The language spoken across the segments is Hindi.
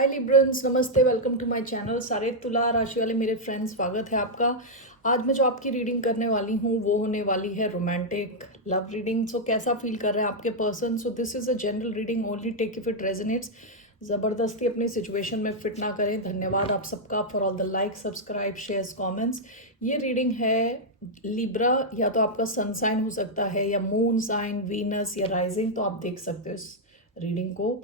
हाय लिब्रंस, नमस्ते, वेलकम टू माय चैनल। सारे तुला राशि वाले मेरे फ्रेंड्स, स्वागत है आपका। आज मैं जो आपकी रीडिंग करने वाली हूँ वो होने वाली है रोमांटिक लव रीडिंग। सो कैसा फील कर रहे हैं आपके person. So this is a general reading, only take if it resonates. ज़बरदस्ती अपनी सिचुएशन में फिट ना करें। धन्यवाद आप सबका for all the like, subscribe, shares, comments. ये रीडिंग है लिब्रा, या तो आपका सन साइन हो सकता है या मून साइन, वीनस या राइजिंग। तो आप देख सकते हो इस रीडिंग को।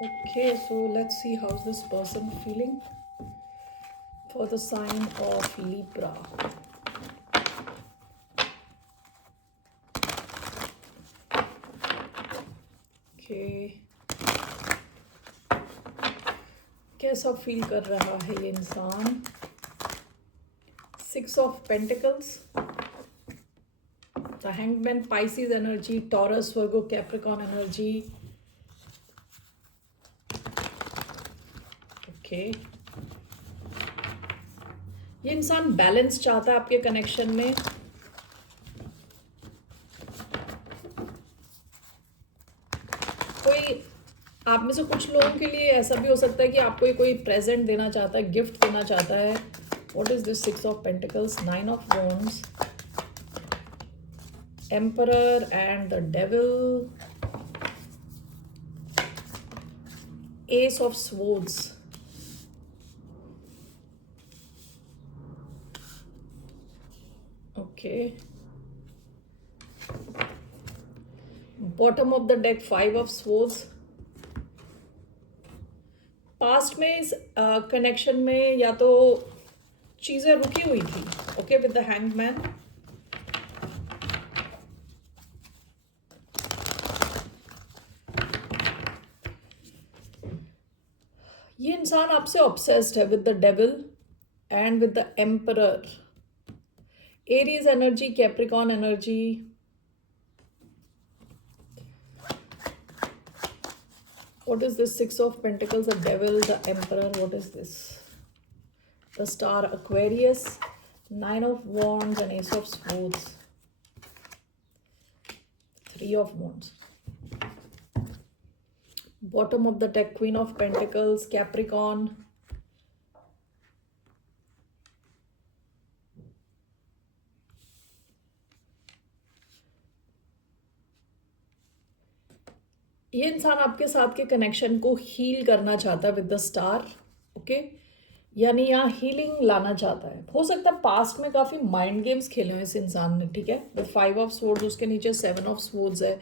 Okay, so let's see how's this person feeling for the sign of Libra. Okay, कैसा फील कर रहा है ये इंसान। 6 of Pentacles, the Hangman, Pisces energy, Taurus, Virgo, Capricorn energy. Okay, ये इंसान बैलेंस चाहता है आपके कनेक्शन में। कोई आप में से कुछ लोगों के लिए ऐसा भी हो सकता है कि आपको कोई प्रेजेंट देना चाहता है, गिफ्ट देना चाहता है। What is this 6 of Pentacles, 9 of Wands, Emperor and the Devil, Ace of Swords. Okay, bottom of the deck, 5 of Swords. Past में इस कनेक्शन में या तो चीज़ें रुकी हुई थी। Okay, with the hangman. ये इंसान आपसे ऑब्सेस्ड है with the devil and with the emperor. Aries energy, Capricorn energy. What is this 6 of Pentacles, the Devil, the Emperor? What is this? The Star, Aquarius, 9 of Wands and Ace of Swords, 3 of Wands. Bottom of the deck, Queen of Pentacles, Capricorn. ये इंसान आपके साथ के कनेक्शन को हील करना चाहता है विद द स्टार। ओके, यानी यहाँ हीलिंग लाना चाहता है। हो सकता है पास्ट में काफ़ी माइंड गेम्स खेले हैं इस इंसान ने। ठीक है, विद 5 ऑफ स्वॉर्ड्स, उसके नीचे 7 ऑफ स्वॉर्ड्स है।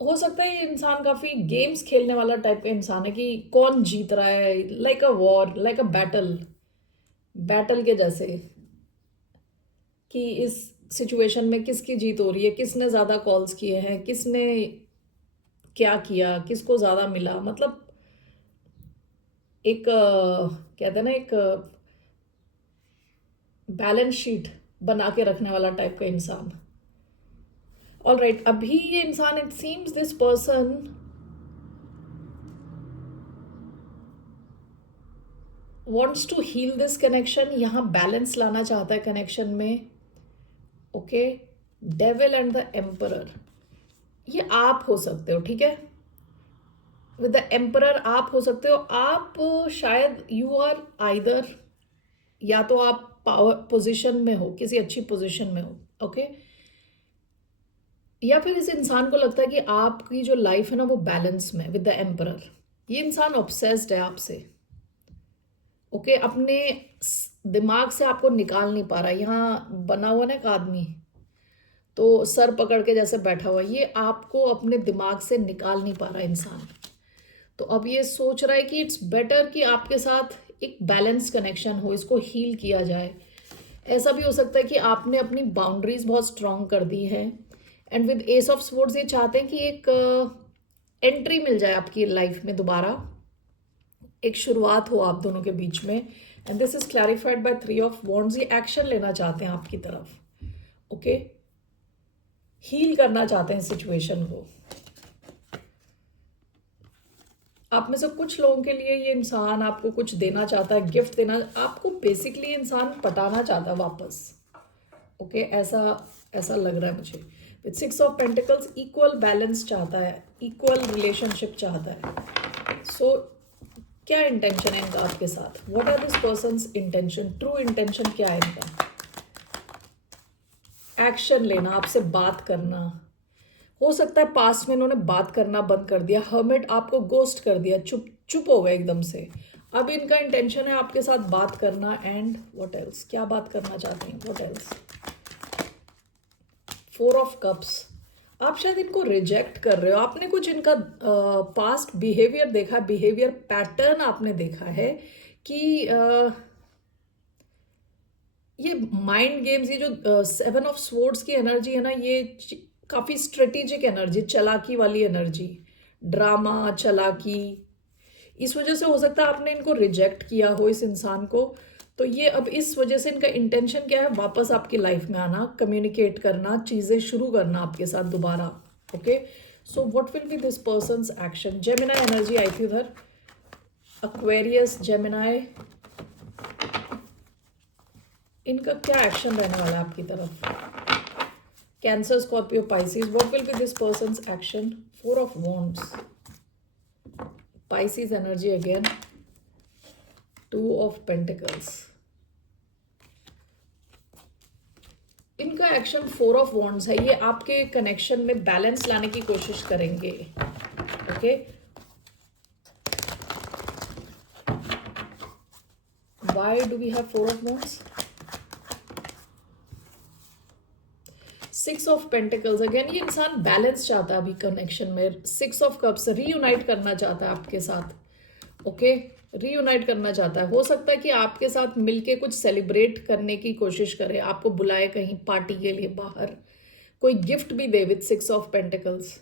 हो सकता है ये इंसान काफ़ी गेम्स खेलने वाला टाइप का इंसान है कि कौन जीत रहा है, like a war, like a battle, battle के जैसे कि इस सिचुएशन में किसकी जीत हो रही है, किसने ज़्यादा कॉल्स किए हैं, किसने क्या किया, किसको ज़्यादा मिला। मतलब एक कहते हैं ना, एक बैलेंस शीट बना के रखने वाला टाइप का इंसान। ऑल राइट, अभी ये इंसान, it seems this person wants to heal this connection. यहाँ बैलेंस लाना चाहता है कनेक्शन में। Okay, devil and the emperor, ये आप हो सकते हो। ठीक है, विद द एम्परर आप हो सकते हो। आप शायद यू आर आइदर, या तो आप पावर पोजीशन में हो, किसी अच्छी पोजीशन में हो। ओके, या फिर इस इंसान को लगता है कि आपकी जो लाइफ है ना वो बैलेंस में विद द एम्परर। ये इंसान ऑब्सेस्ड है आपसे। ओके, अपने दिमाग से आपको निकाल नहीं पा रहा। यहाँ बना हुआ ना एक आदमी, तो सर पकड़ के जैसे बैठा हुआ, ये आपको अपने दिमाग से निकाल नहीं पा रहा इंसान। तो अब ये सोच रहा है कि इट्स बेटर कि आपके साथ एक बैलेंस कनेक्शन हो, इसको हील किया जाए। ऐसा भी हो सकता है कि आपने अपनी बाउंड्रीज बहुत स्ट्रांग कर दी है। And with ace of swords ये चाहते हैं कि एक एंट्री मिल जाए आपकी लाइफ में दोबारा, एक शुरुआत हो आप दोनों के बीच में। And this is clarified by 3 of wands. ये एक्शन लेना चाहते हैं आपकी तरफ। ओके, हील करना चाहते हैं सिचुएशन को। आप में से कुछ लोगों के लिए ये इंसान आपको कुछ देना चाहता है, गिफ्ट देना आपको। बेसिकली इंसान पटाना चाहता है वापस। ओके, ऐसा लग रहा है मुझे। With 6 of pentacles equal balance चाहता है, इक्वल रिलेशनशिप चाहता है। सो क्या इंटेंशन है इनका आपके साथ? What are this person's intention? True intention क्या है इनका? एक्शन लेना, आपसे बात करना। हो सकता है पास्ट में इन्होंने बात करना बंद कर दिया, हर्मिट आपको गोस्ट कर दिया, चुप चुप हो गए एकदम से। अब इनका इंटेंशन है आपके साथ बात करना। And what else? क्या बात करना चाहते हैं? What else? 4 of cups. आप शायद इनको रिजेक्ट कर रहे हो। आपने कुछ इनका पास्ट बिहेवियर देखा, बिहेवियर पैटर्न आपने देखा है कि ये माइंड गेम्स, ये जो 7 ऑफ स्वॉर्ड्स की एनर्जी है ना, ये काफ़ी स्ट्रेटेजिक एनर्जी, चालाकी वाली एनर्जी, ड्रामा, चालाकी। इस वजह से हो सकता है आपने इनको रिजेक्ट किया हो, इस इंसान को। तो ये अब इस वजह से इनका इंटेंशन क्या है? वापस आपकी लाइफ में आना, कम्युनिकेट करना, चीज़ें शुरू करना आपके साथ दोबारा। Okay, so what will be this person's action? Gemini energy आई थी उधर, एक्वेरियस, जेमिनाई। इनका क्या एक्शन रहने वाला है आपकी तरफ? Cancer, Scorpio, Pisces. What will be this person's action? 4 of wands, Pisces energy again, 2 of pentacles. इनका एक्शन 4 ऑफ वॉन्ड्स है। ये आपके कनेक्शन में बैलेंस लाने की कोशिश करेंगे। Okay, why do we have 4 of wands? 6 of pentacles again. ये इंसान बैलेंस चाहता है अभी कनेक्शन में। 6 ऑफ कप्स, रीयूनाइट करना चाहता है आपके साथ। ओके, रीयूनाइट करना चाहता है। हो सकता है कि आपके साथ मिलके कुछ सेलिब्रेट करने की कोशिश करे, आपको बुलाए कहीं पार्टी के लिए बाहर, कोई गिफ्ट भी दे with 6 of pentacles.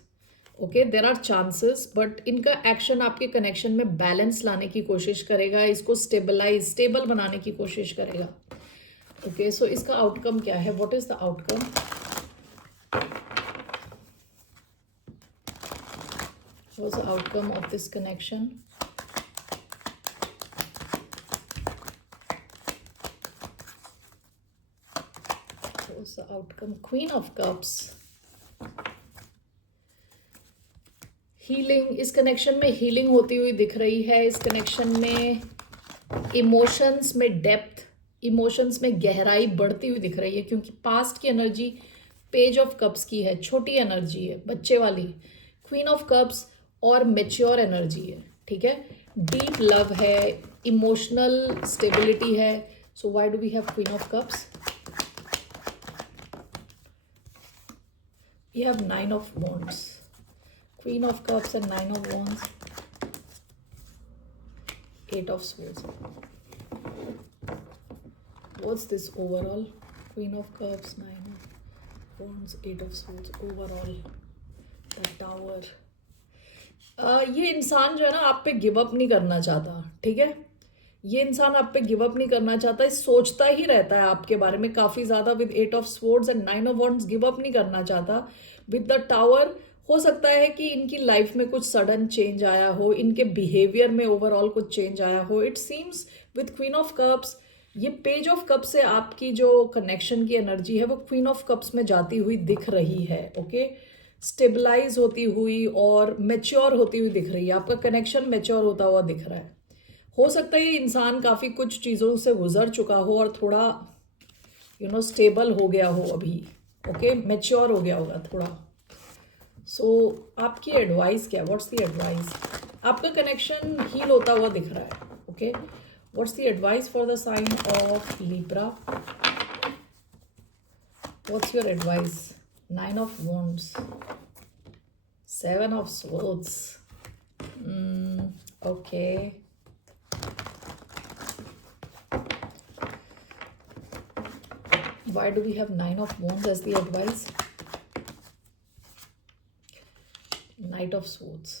Okay, there are chances, but इनका एक्शन आपके कनेक्शन में बैलेंस लाने की कोशिश करेगा, इसको स्टेबल बनाने की कोशिश करेगा। ओके, सो इसका आउटकम क्या है? What is the outcome? What's the outcome of this connection? What's the outcome? Queen of Cups. Healing, इस कनेक्शन में हीलिंग होती हुई दिख रही है। इस कनेक्शन में इमोशंस में डेप्थ, इमोशंस में गहराई बढ़ती हुई दिख रही है, क्योंकि पास्ट की एनर्जी पेज ऑफ कप्स की है, छोटी एनर्जी है, बच्चे वाली। क्वीन ऑफ कप्स और मेच्योर एनर्जी है, ठीक है, डीप लव है, इमोशनल स्टेबिलिटी है। So why do we have queen of cups? You have 9 of wands, queen of cups and 9 of wands, 8 of swords. What's this overall? Queen of cups, 9 of wands, 8 of swords, overall the tower. ये इंसान जो है ना आप पे गिव अप नहीं करना चाहता, ठीक है। ये इंसान आप पे गिव अप नहीं करना चाहता, सोचता ही रहता है आपके बारे में काफ़ी ज़्यादा। With 8 of swords and 9 of wands give up नहीं करना चाहता। विद द टावर हो सकता है कि इनकी लाइफ में कुछ सडन चेंज आया हो, इनके बिहेवियर में ओवरऑल कुछ चेंज आया हो। It seems with queen of cups, ये पेज ऑफ कप से आपकी जो कनेक्शन की एनर्जी है वो क्वीन ऑफ कप्स में जाती हुई दिख रही है। ओके, स्टेबलाइज होती हुई और मेच्योर होती हुई दिख रही है। आपका कनेक्शन मेच्योर होता हुआ दिख रहा है। हो सकता है ये इंसान काफ़ी कुछ चीज़ों से गुजर चुका हो और थोड़ा स्टेबल हो गया हो अभी। ओके, मेच्योर हो गया होगा थोड़ा। सो आपकी एडवाइस क्या? What's the advice? आपका कनेक्शन हील होता हुआ दिख रहा है। Okay, what's the advice for the sign of Libra? What's your advice? 9 of wands, 7 of swords. Okay, why do we have 9 of wands as the advice? Knight of swords.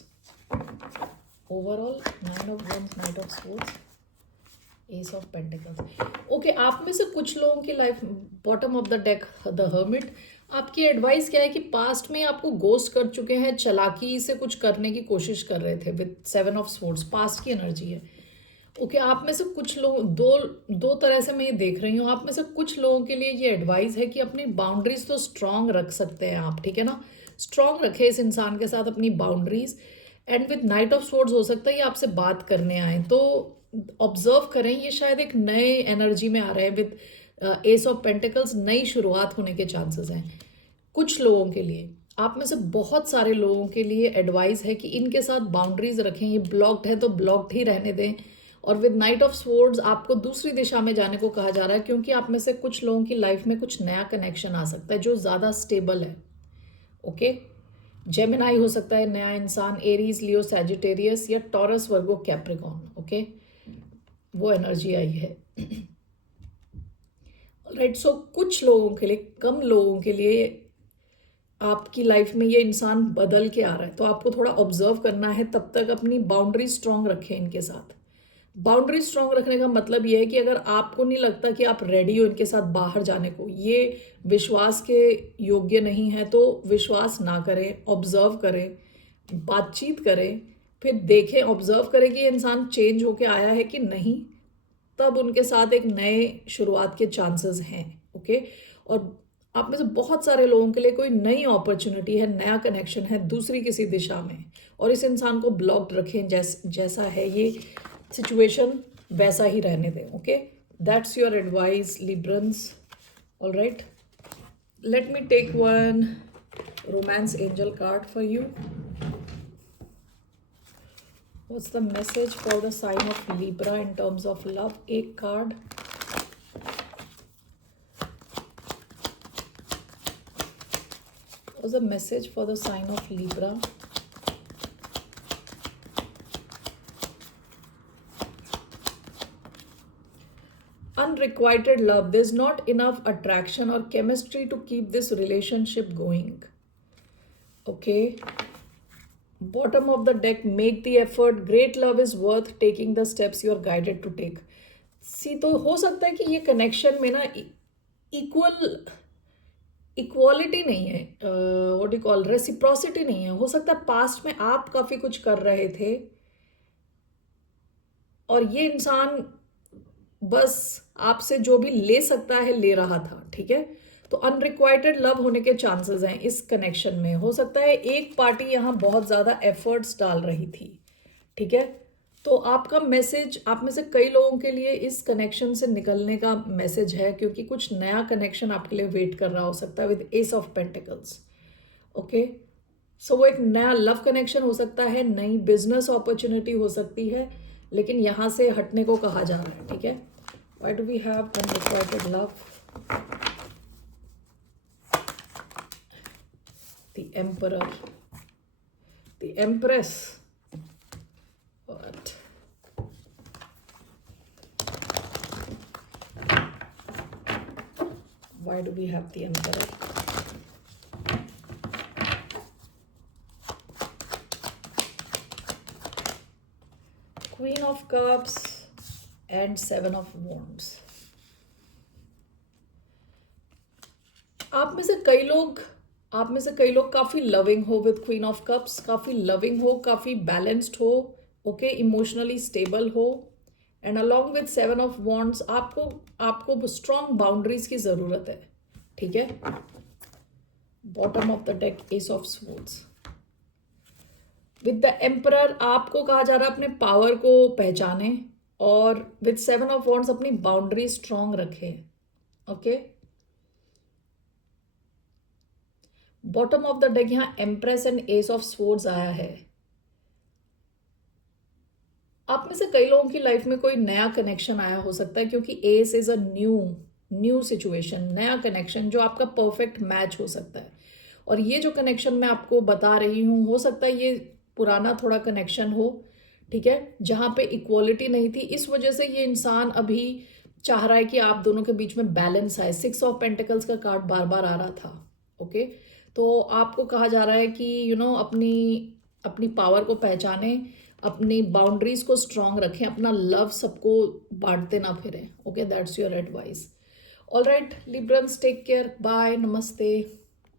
Overall 9 of wands, Knight of swords, Ace of Pentacles. Okay, आप में से कुछ लोगों की life, bottom of the deck the hermit. आपकी एडवाइस क्या है कि पास्ट में आपको गोस्ट कर चुके हैं, चालाकी से कुछ करने की कोशिश कर रहे थे विद 7 ऑफ स्वॉर्ड्स, पास्ट की एनर्जी है। ओके, आप में से कुछ लोग दो दो तरह से मैं ये देख रही हूँ। आप में से कुछ लोगों के लिए ये एडवाइस है कि अपनी बाउंड्रीज तो स्ट्रांग रख सकते हैं आप, ठीक है ना। स्ट्रांग रखें इस इंसान के साथ अपनी boundaries. And with night of swords हो सकता है ये आपसे बात करने आए, तो ऑब्जर्व करें, ये शायद एक नए एनर्जी में आ रहे हैं। विद एस ऑफ पेंटिकल्स, नई शुरुआत होने के चांसेस हैं कुछ लोगों के लिए। आप में से बहुत सारे लोगों के लिए एडवाइस है कि इनके साथ बाउंड्रीज रखें। ये ब्लॉक्ड है तो ब्लॉक्ड ही रहने दें। और विद नाइट ऑफ स्वॉर्ड्स आपको दूसरी दिशा में जाने को कहा जा रहा है, क्योंकि आप में से कुछ लोगों की लाइफ में कुछ नया कनेक्शन आ सकता है जो ज़्यादा स्टेबल है। ओके, जेमिनाई हो सकता है नया इंसान, एरीज, लियो, सैजिटेरियस या टॉरस, वर्गो, कैप्रिकॉन। ओके, वो एनर्जी आई है। राइट, सो कुछ लोगों के लिए, कम लोगों के लिए आपकी लाइफ में ये इंसान बदल के आ रहा है, तो आपको थोड़ा ऑब्जर्व करना है। तब तक अपनी बाउंड्री स्ट्रांग रखें इनके साथ। बाउंड्री स्ट्रांग रखने का मतलब ये है कि अगर आपको नहीं लगता कि आप रेडी हो इनके साथ बाहर जाने को, ये विश्वास के योग्य नहीं है, तो विश्वास ना करें, ऑब्जर्व करें, बातचीत करें, फिर देखें, ऑब्जर्व करें कि ये इंसान चेंज होके आया है कि नहीं, तब उनके साथ एक नए शुरुआत के चांसेस हैं। ओके, और आप में से बहुत सारे लोगों के लिए कोई नई अपॉर्चुनिटी है, नया कनेक्शन है दूसरी किसी दिशा में, और इस इंसान को ब्लॉक्ड रखें। जैसा है ये सिचुएशन वैसा ही रहने दें। Okay, that's your advice Librans. Alright, let me take one romance angel card for you. What's the message for the sign of Libra in terms of love? एक card. What's the message for the sign of Libra? Unrequited love. There's not enough attraction or chemistry to keep this relationship going. Okay. Bottom of the deck, make the effort. Great love is worth taking the steps you are guided to take. See, तो हो सकता है कि ये कनेक्शन में ना इक्वालिटी नहीं है, व्हाट यू कॉल, रेसिप्रोसिटी नहीं है। हो सकता है पास्ट में आप काफ़ी कुछ कर रहे थे और ये इंसान बस आपसे जो भी ले सकता है ले रहा था, ठीक है। तो अनरिक्वाइटेड लव होने के चांसेस हैं इस कनेक्शन में। हो सकता है एक पार्टी यहाँ बहुत ज़्यादा एफर्ट्स डाल रही थी, ठीक है। तो आपका मैसेज, आप में से कई लोगों के लिए इस कनेक्शन से निकलने का मैसेज है, क्योंकि कुछ नया कनेक्शन आपके लिए वेट कर रहा हो सकता है with ace of pentacles. Okay, so वो एक नया लव कनेक्शन हो सकता है, नई बिजनेस अपॉर्चुनिटी हो सकती है, लेकिन यहाँ से हटने को कहा जा रहा है, ठीक है। Why do we have unrequited love? The emperor, the empress. But why do we have the Emperor? Queen of Cups and Seven of Wands. आप में से कई लोग काफ़ी लविंग हो विद क्वीन ऑफ कप्स, काफ़ी लविंग हो, काफ़ी बैलेंस्ड हो, ओके, इमोशनली स्टेबल हो। And along with seven of wands आपको स्ट्रॉन्ग बाउंड्रीज की ज़रूरत है, ठीक है। Bottom of the deck, S of swords. With the emperor आपको कहा जा रहा है अपने पावर को पहचाने, और विद सेवन ऑफ वॉन्ड्स अपनी बाउंड्री स्ट्रॉन्ग रखें। Okay, bottom of the deck यहाँ empress and ace of swords आया है। आप में से कई लोगों की लाइफ में कोई नया कनेक्शन आया हो सकता है, क्योंकि S is a new situation, नया कनेक्शन जो आपका परफेक्ट मैच हो सकता है। और ये जो कनेक्शन मैं आपको बता रही हूँ, हो सकता है ये पुराना थोड़ा कनेक्शन हो, ठीक है, जहाँ पे इक्वालिटी नहीं थी। इस वजह से ये इंसान अभी चाह रहा है कि आप दोनों के बीच में बैलेंस आए। सिक्स ऑफ पेंटिकल्स का कार्ड बार बार आ रहा था। ओके, तो आपको कहा जा रहा है कि अपनी पावर को पहचाने, अपनी बाउंड्रीज को स्ट्रांग रखें, अपना लव सबको बांटते ना फिरें। Okay, that's your advice. All right Librans, take care, bye, नमस्ते।